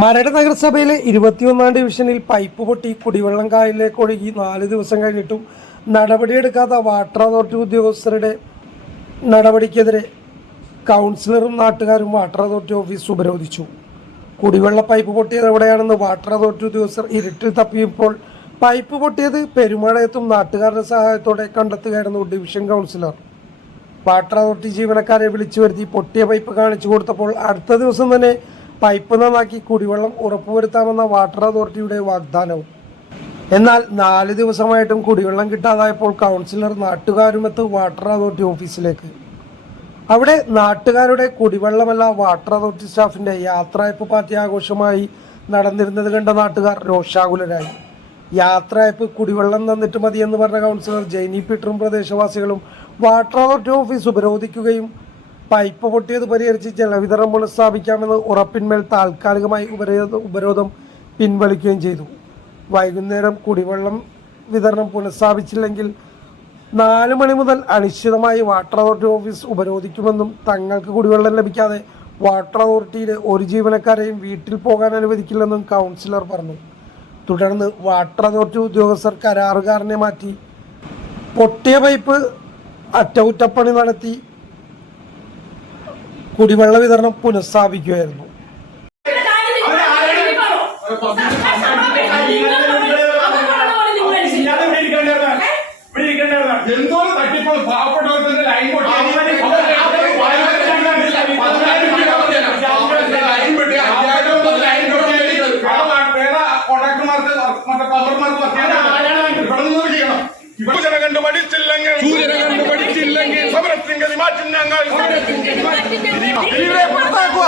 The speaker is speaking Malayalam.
മരട് നഗരസഭയിലെ ഇരുപത്തിയൊന്നാം ഡിവിഷനിൽ പൈപ്പ് പൊട്ടി കുടിവെള്ളം കായലിലേക്ക് ഒഴുകി നാല് ദിവസം കഴിഞ്ഞിട്ടും നടപടിയെടുക്കാത്ത വാട്ടർ അതോറിറ്റി ഉദ്യോഗസ്ഥരുടെ നടപടിക്കെതിരെ കൗൺസിലറും നാട്ടുകാരും വാട്ടർ അതോറിറ്റി ഓഫീസ് ഉപരോധിച്ചു. കുടിവെള്ള പൈപ്പ് പൊട്ടിയത് എവിടെയാണെന്ന് വാട്ടർ അതോറിറ്റി ഉദ്യോഗസ്ഥർ ഇരുട്ടിൽ തപ്പിയപ്പോൾ പൈപ്പ് പൊട്ടിയത് പെരുമഴയത്തും നാട്ടുകാരുടെ സഹായത്തോടെ കണ്ടെത്തുകയായിരുന്നു ഡിവിഷൻ കൗൺസിലർ. വാട്ടർ അതോറിറ്റി ജീവനക്കാരെ വിളിച്ചു വരുത്തി പൊട്ടിയ പൈപ്പ് കാണിച്ചു കൊടുത്തപ്പോൾ അടുത്ത ദിവസം തന്നെ പൈപ്പ് നന്നാക്കി കുടിവെള്ളം ഉറപ്പുവരുത്താമെന്ന വാട്ടർ അതോറിറ്റിയുടെ വാഗ്ദാനവും. എന്നാൽ നാല് ദിവസമായിട്ടും കുടിവെള്ളം കിട്ടാതായപ്പോൾ കൗൺസിലർ നാട്ടുകാരുമെത്ത് വാട്ടർ അതോറിറ്റി ഓഫീസിലേക്ക്. അവിടെ നാട്ടുകാരുടെ കുടിവെള്ളമല്ല വാട്ടർ അതോറിറ്റി സ്റ്റാഫിന്റെ യാത്രയപ്പ് പാർട്ടി ആഘോഷമായി നടന്നിരുന്നത് കണ്ട നാട്ടുകാർ രോഷാകുലരായി. യാത്രയപ്പ് കുടിവെള്ളം തന്നിട്ട് മതിയെന്ന് പറഞ്ഞ കൗൺസിലർ ജൈനി പീറ്ററും പ്രദേശവാസികളും വാട്ടർ അതോറിറ്റി ഓഫീസ് ഉപരോധിക്കുകയും പൈപ്പ് പൊട്ടിയത് പരിഹരിച്ച് ജലവിതരണം പുനഃസ്ഥാപിക്കാമെന്ന് ഉറപ്പിന്മേൽ താൽക്കാലികമായി ഉപരോധ പിൻവലിക്കുകയും ചെയ്തു. വൈകുന്നേരം കുടിവെള്ളം വിതരണം പുനഃസ്ഥാപിച്ചില്ലെങ്കിൽ നാല് മണി മുതൽ അനിശ്ചിതമായി വാട്ടർ അതോറിറ്റി ഓഫീസ് ഉപരോധിക്കുമെന്നും തങ്ങൾക്ക് കുടിവെള്ളം ലഭിക്കാതെ വാട്ടർ അതോറിറ്റിയിലെ ഒരു ജീവനക്കാരെയും വീട്ടിൽ പോകാൻ അനുവദിക്കില്ലെന്നും കൗൺസിലർ പറഞ്ഞു. തുടർന്ന് വാട്ടർ അതോറിറ്റി ഉദ്യോഗസ്ഥർ കരാറുകാരനെ മാറ്റി പൊട്ടിയ പൈപ്പ് അറ്റകുറ്റപ്പണി നടത്തി കുടിവെള്ള വിതരണം പുനഃസ്ഥാപിക്കുകയായിരുന്നു. എന്തോ തട്ടിപ്പോൾ പാവപ്പെട്ടവർക്ക് ലൈൻ പൊട്ടി ലൈൻ മറ്റേ പഠിച്ചില്ലെങ്കിൽ സൂചന കണ്ടു പഠിച്ചില്ലെങ്കിൽ ദിലീപിനെ പുറത്താക്കുക.